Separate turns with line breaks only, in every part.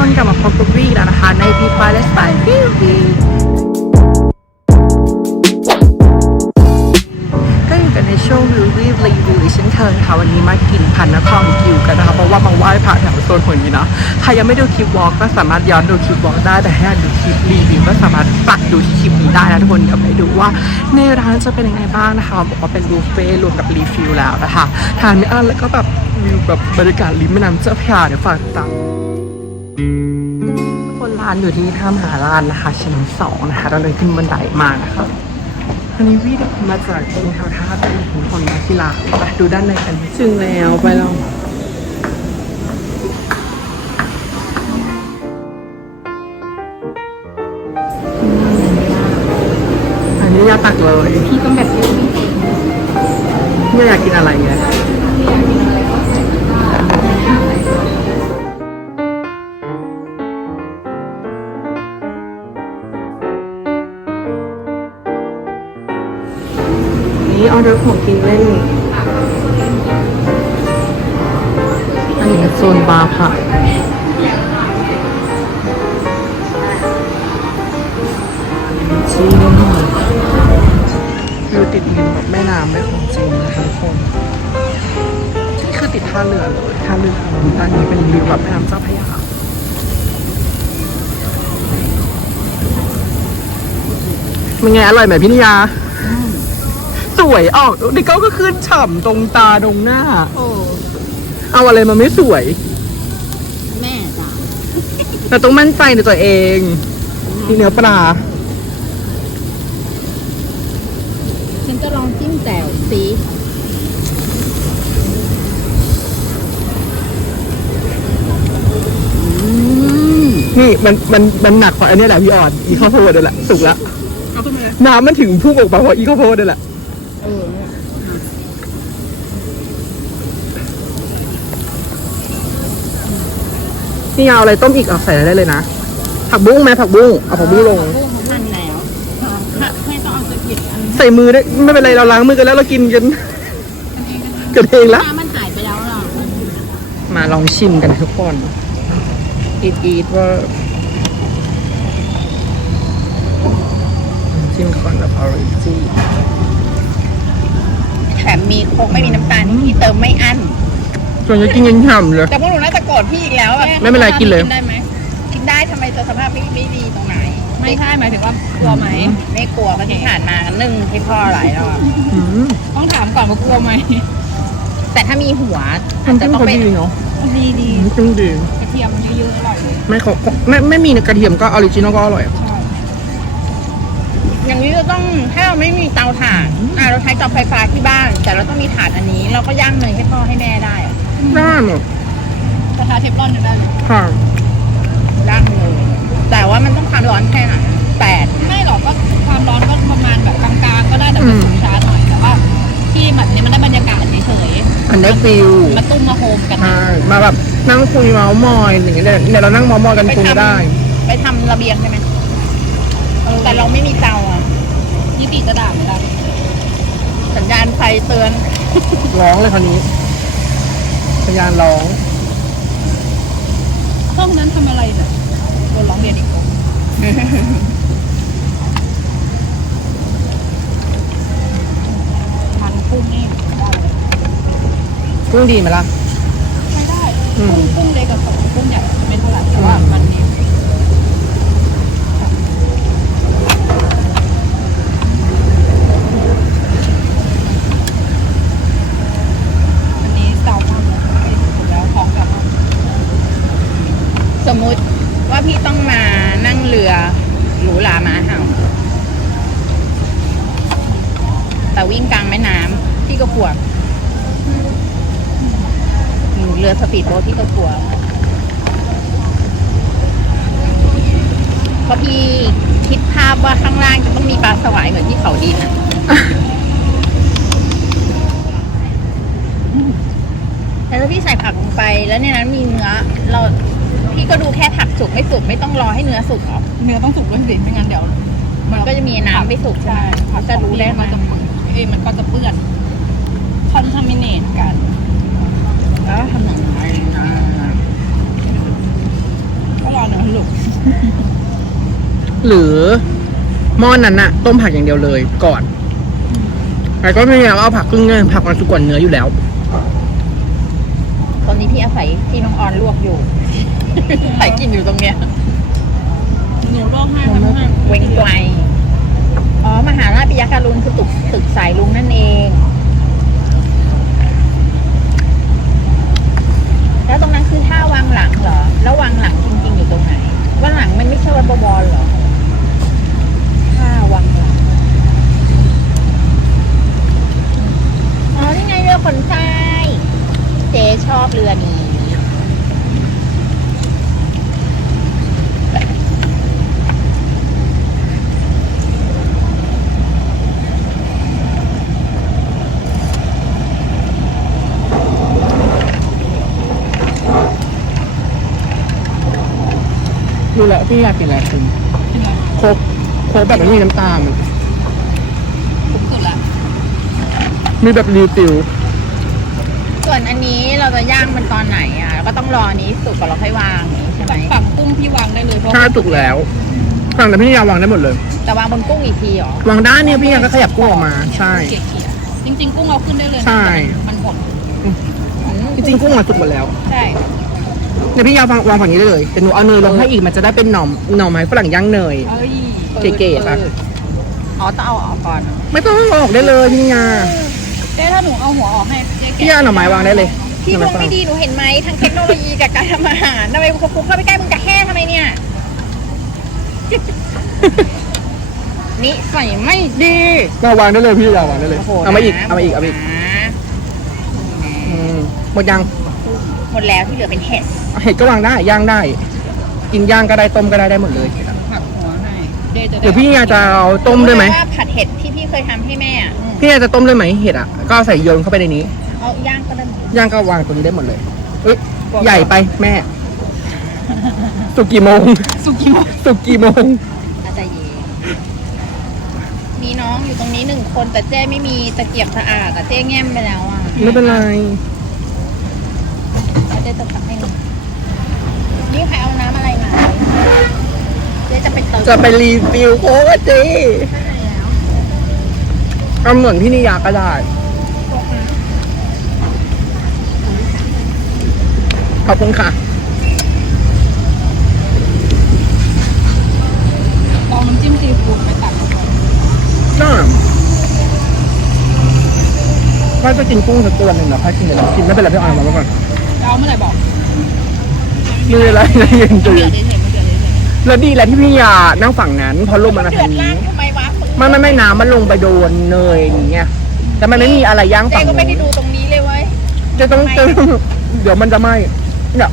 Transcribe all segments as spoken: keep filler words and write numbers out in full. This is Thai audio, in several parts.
คนกลับมาพบกับวีแล้วนะคะในพีพาเลสไตน์วิววีก็อยู่กันในช่วงวิววีรีวิวเช่นเคยค่ะวันนี้มากินพันนครกิวกันนะคะเพราะว่ามาไหว้พระแถวโซนหัวนี้นะใครยังไม่ดูคลิปวอล์กก็สามารถย้อนดูคลิปวอล์กได้แต่ถ้าดูคลิปรีวิวก็สามารถปักดูคลิปนี้ได้นะทุกคนเดี๋ยวไปดูว่าในร้านจะเป็นยังไงบ้างนะคะบอกว่าเป็นบุฟเฟ่รวมกับรีฟิลแล้วนะคะทานไม่อั้นแล้วก็แบบวิวแบบบรรยากาศริมแม่น้ำเจ้าพระยาเดี๋ยวฝากติดตามคนร้านอยู่ที่ท่ามหาลานนะคะชั้นสองนะคะเราเลยขึ้นบันไดมานะคะอันนี้วีดมาจากตรงแถวท่าเป็นถึงคนมาที่ร้านไปดูด้านในกันจึงแล้วไปลองอันนี้ยาตักเลยพี่ต้องแบบนี่อยากกินอะไรเนี่ยนี่ออเดอร์ของกินเล่นอันนี้โซนบาร์ค่ะจริงวิวติดริมแบบแม่น้ำไม่ของจริงนะคะทุกคนที่คือติดท่าเรือเลยท่าเรือตอนนี้เป็นวิวแบบแม่น้ำเจ้าพระยามันไงอร่อยไหมพี่นิยาสวยออกดิเก้าก็ขึ้นฉ่ำตรงตาตรงหน้าโอ้เอาอะไรมาไม่สวย
แม่จ้ะ
แต่ต้องมั่นใจในตัวเองที่เนื้อปลา
ฉันจะลองจิ้มแจ่วสิ
นี่มันมันมันหนักกว่าอันนี้แหละพี่อ่อนอีข้าวโพดนั่นแหละสุกแล้วน้ำมันถึงพุ่งออกมาเพราะอีข้าวโพดนั่นแหละนี่เอาอะไรต้มอีกเอาใส่ได้เลยนะผักบุ้งไหมผักบุ้งเอาผักบุ้งลง
หั่นแล้วให้ต้องเอาตะเกียบ
ใส่มือได้ไม่เป็นไรเราล้างมือกันแล้วเรากินกันกันเองละ
มันหายไปแล้วหรอ
มาลองชิมกันทุกคนอีทอีทว่าชิมก่อนแบบออริจิ
แถมมีโค้กไม่มีน้ำตาลที่เติมไม่อั้น
ส่วนจะกินยังฉ่ำเลย
แต่พวกหนูน่าจะโกรธพี่อีกแล้วแบบ
ไม่เป็นไรกินเลย
กินได้ไหมกินได้ทำไมเจอสภาพไม่ไม่ดีตรงไหนไม่ใช่หมายถึงว่ากลัวไหมไม่กลัวเพราะที่ผ่านมานึ่งให้พ่อหลายรอบต้องถามก่อนว่ากลัวไหมแต่ถ้ามีหัวอาจจะต้องเป็น
ดีเนาะ
ดีดี
จริงดี
กระเทียมเยอะๆอร่อยเลย
ไม่เขาไม่ไม่มีกระเทียมก็ออริจินอลก็อร่อย
อย่างนี้เราต้องถ้าเราไม่มีเตาถ่านอ่าเราใช้เตาไฟฟ้าที่บ้านแต่เราต้องมีถ่านอันนี้เราก็ย่างเนยให้พ่อให้แม่ได้
ได้หมด
กระทะเทฟลอนได้เลย
ค่ะ
ย่างเนยแต่ว่ามันต้องความร้อนแค่ไหนแปดไม่หรอกก็ความร้อนก็ประมาณแบบกลางๆก็ได้แต่ไม่สูงช้าหน่อยแต่ว่าที่แบบนี้มันได้บรรยากาศเฉย
ๆมันได้ฟิล
มาตุ้มมาโฮมกัน
มาแบบนั่งคุยเมาส์มอยอย่างเงี้ยเนี่ยเรานั่งเมาส์มอยกันคุยได้
ไปทำระเบียงใช่ไหมแต่เราไม่มีเตาอ่ะยี่ปีจะด่าไหมล่ะสัญญาณไฟเตือน
ร้องเลยคราวนี้สัญญาณร้อง
ห้องนั้นทำอะไรเนี่ยโดนร้องเรียนอีกคนมันกุ้งนี่ได้
กุ้งดีไหมล่ะ
ไม่ได้กุ้งกุ้งเล็กกับกุ้งใหญ่ไม่เท่าไหร่แต่ว่ามันนี่สมมุติว่าพี่ต้องมานั่งเรือหรูหราม้าเห่าแต่วิ่งกลางแม่น้ำพี่ก็กลัวเรือสปีดโบ๊ทพี่ก็กลัวเพราะพี่คิดภาพว่าข้างล่างจะต้องมีปลาสวายเหมือนที่เขาดินอ่ะแต่ถ้าพี่ใส่ผักลงไปแล้วในนั้นมีเนื้อเราพี่ก็ดูแค่ผักสุกไม่สุกไม่ต้องรอให้เนื้อสุกหรอกเนื้อต้องสุกด้วยสิไม่งั้นเดี๋ยวมันก็จะมีน้ำไม่สุกใช่เขาจะรู้ได้มันจะเอ้มันก็จะเปื้อนคอนทามิเนตกันแล้วทำอย่างไรนะก็รอ
หรือหม้อนนั้นอะต้มผักอย่างเดียวเลยก่อนแต่ก็ไม่อยากเอาผักครึ่งเนื้อผักมันสุกกว่าเนื้ออยู่แล้ว
ตอนนี้พี่อาศัยที่น้องออนลวกอยู่ ใส่กินอยู่ตรงเนี้ย
หนูลอกให้ทำให้
เวงไกวอ๋อมหาราชปิยการุณคือตึกตึกสายลุงนั่นเอง แล้วตรงนั้นคือท่าวังหลังเหรอแล้ววังหลังจริงๆอยู่ตรงไหนวังหลังมันไม่ใช่วัดบวรเหรอท่าวังหลังอ๋อนี่ไงเรือขนทรายเจ๊ชอบเรือนี้
ดูแลพี่อยากกินอะไรคุณโคกโคกแบบไม่มีน้ำตาล
คุ้มสุดละ
มีแบบรีฟิล
ส่วนอันนี้เราจะย่างมันตอนไหนอ่ะเราก็ต้องรออันนี้สุกก่อนเราค่อยวางอย่างนี้ใช่ไหม
ฝั่งกุ้งพี่วางได้เลยเพราะ
ถ้าสุกแล้วสั่งแต่พี่ยาวางได้หมดเลย
แต่วางบนกุ้งอีกทีเหรอ
วางได้เนี่ยพี่ยาก็ขยับกุ้งออกมา ใช่
เกลี่ยๆจริง ๆ กุ้งเอาขึ้นได้เลยนะ
ใช่
มันหด
จริงๆกุ้งมันสุกหมดแล้ว
ใช่
เนี่ยพี่ยาวางวางฝั่งนี้ได้เลยแต่หนูเอาเนยลงให้อีกมันจะได้เป็นหน่อมหน่อไม้ฝรั่งย่างเนย
เอ้ย
เก๋ๆปะ
อ๋อต้องเอาออกก่อน
ไม่ต้องเอาออกได้เลยพี่ยา
เจ๊ถ้าหนูเอาหัวออกให้เจ๊แกะ
พี่ยาหน่อไม้วางได้เลย
พี่
ห
ด
น่อ
วง
ฝรั่
ไม่ดีหนูเห็นไหมทางเทคโนโลยีกับการทำอาหารทำไมคุกคุกเข้าไปใกล้มึงจะแห่ทำไมเนี่ย นี่ใส่ไม่ดี
ก็วางได้เลยพี่ยาวางได้เลย
โอ้โห
เอามาอีก
นะ
เอามาอีกเอามาอีก
นะ
อืมหมดยัง
หมดแล้วที่เหลือเป็นเห็ด
เห็ดก็วางได้ย่างได้ กินย่างก็ได้ต้มก็ได้ได้หมดเลย
ผักหัวให้เจ๊จะได้
เดี๋ยวพี่ยาจะเอาต้มด้วยไหม
ว่าผัดเห็ดที่พี่เคยทำให้แม่อะอืม
พี่ยาจะต้มด้วยไหมเห็ดอ่ะก็เอาใส่โยนเข้าไปในนี้
เอาย่างก็ได้
ย่างก็วางตัวนี้ได้หมดเลยเอ้ยใหญ่ไปแม่ สุกกี่โมง
สุกี้หมด
สุกกี่โมง
อาจจะเย็นมีน้องอยู่ตรงนี้หนึ่งคนแต่เจ้ไม่มีตะเกียบสะอาดแต่เจ้แง้มไปแล้วอ่ะ
ไม่เป็นไร
แล้วเจ๊จะทำให้หนูนี่ใครเอาน้ำอะไรมาเจ๊จะไปเติม
จะไปรีวิวโค้กจีเอาเหมือนพี่นิยาก็ได้ ขอบคุณค่ะ
ลองน้ำจิ้มซีฟู้ดไปตักเข้าไป
น่าว่าจะกินกุ้งสักตัวหนึ่งเดี๋ยวค่อยกินเดี๋ยวเรากินไม่เป็นไรพี่ออนเอามาก่อน
จะเอาเมื่อไหร่บอก
มีอะไรนะเย็น
เดื
จื
อด
ด
เฉยๆมันเดือดเฉย
แล้วดีแหละที่พี่นิยานั่งฝั่งนั้นเพราะลมมันมา
เดื
ทา
อง ด
นี้
ร้านทำไมวะมึง
ไม่ไม่ไม่น้ำมันลงไปโดนเนยอย่างเงี้ยแต่มันไม่มีอะไรย่าง
เจ๊
ฝั่ง
ก็ไม่
นู้น
ได้ดูตรงนี้เลยเว้ย
จะต้องเจอเดี๋ยวมันจะไหม้เนี่ย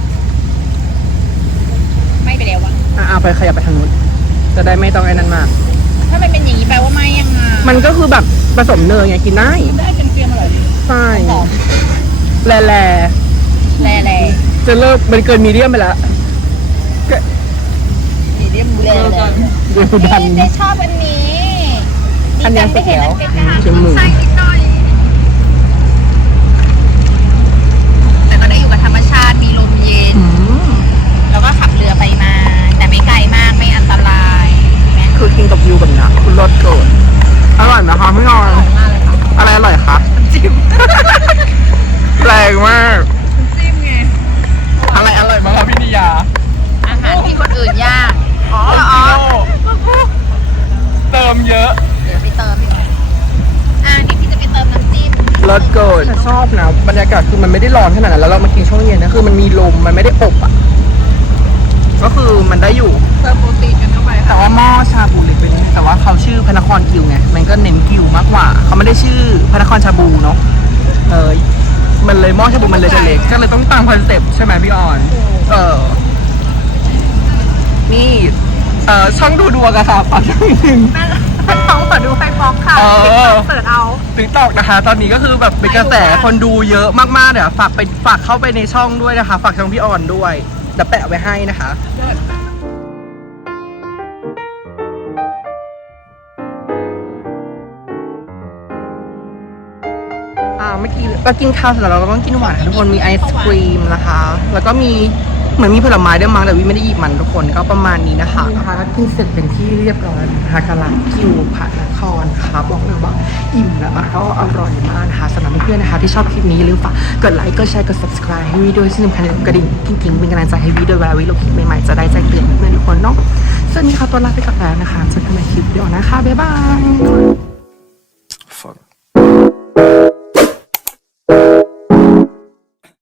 ไม่ไปแล้ววะ
อ่ะเอาไปขยับไปทางนู้นจะได้ไม่ต้องไอ้นั้นมาก
ถ้ามันเป็นอย่างนี้แปลว่าไม่ยังไง
มันก็คือแบบผสมเนยไงกินได้
ๆได้เป็นเกรียมอร่อยดี
ใช่
หอม
แลแล
แร่แร่
จะเลิกมันเกินมีเดียมไปแล้ว
มีเดียมแร่
เจอ
แร่
กัน
เดี๋ยวดัน
เจ๊ชอบอันนี้
อันนี้
ไม่เห็นอัน
เสร็
ใก
จแล้ว
ล้ๆ
ชิมมือ
ใส่นิดหน่อยแต่ก็ได้อยู่กับธรรมชาติมีลมเย็น
อืม
แล้วก็ขับเรือไปมา แต่ไม่ไกลมากไม่อันตรายแม้
คือกินกับวิวแบบนี้คุณรสเกินอร่อยนะคะพี่นอน
มากเลยค่ะ
อะไรอร่อยคะ
จิ้ม
แรงมาก
จิ้มไง
อะไรอร่อยบ้างครับพี่นิยา
อาหารที่คนอื่นยากอ๋ออ๋อ
เติมเยอะ
เดี๋ยวไปเติมดีกว่าอ่านี่พี่จะไปเติมน้ำจิ้ม
รสเกินชอบนะบรรยากาศคือมันไม่ได้ร้อนขนาดนั้นแล้วเรามากินช่วงเย็นนะคือมันมีลมมันไม่ได้อบอ่ะก็คือมันได้อยู่
เติมโปรตีนกันเข้าไป
แต่ว่าหม้อชาบูเล็กไปนิดนึงแต่ว่าเขาชื่อพระนครกิวไงมันก็เน้นกิวมากกว่าเขาไม่ได้ชื่อพระนครชาบูเนาะเออมันเลยหม้อชาบูมันเลยจะเล็กก็เลยต้องตามคอนเซ็ปต์ใช่ไหมพี่ออนเออนี่เออช่องดูดวงอะค่ะฝากช่องอีกหนึ่ง
เป็นท้องเปิดดูไฟฟอกค่ะ
เออ
เปิดเอา
ติ๊กตอกนะคะ ตอนนี้ก็คือแบบเป็นกระแสคนดูเยอะมากๆเดี๋ยวฝากไปฝากเข้าไปในช่องด้วยนะคะ ฝากช่องพี่ออนด้วยเดี๋ยวแปะไว้ให้นะคะอ่าเมื่อกี้เรากินข้าวเสร็จแล้วเราก็ต้องกินหวานค่ะทุกคนมีไอศครีมนะคะ แล้วก็มีเหมือนมีผลไม้ด้วยมั้งแต่วิไม่ได้หยิบมันทุกคนก็ประมาณนี้นะคะนะคะก็กินเสร็จเป็นที่เรียบร้อยนะคะกำลังกิวพระนครนะคะบอกเลยว่าอิ่มแล้วก็อร่อยมากนะคะสำหรับเพื่อนๆนะคะที่ชอบคลิปนี้อย่าลืมฝากกดไลค์กดแชร์กด subscribe ให้วิดีโอที่สำคัญกระดิ่งกิ๊งๆเป็นกำลังใจให้วิดีโอเวลาวิลงคลิปใหม่ๆจะได้แจ้งเตือนเพื่อนๆทุกคนเนาะส่วนนี้ค่ะตัวลาไปกับแล้วนะคะเจอกันใหม่คลิปวิดีโอนะคะบ๊ายบาย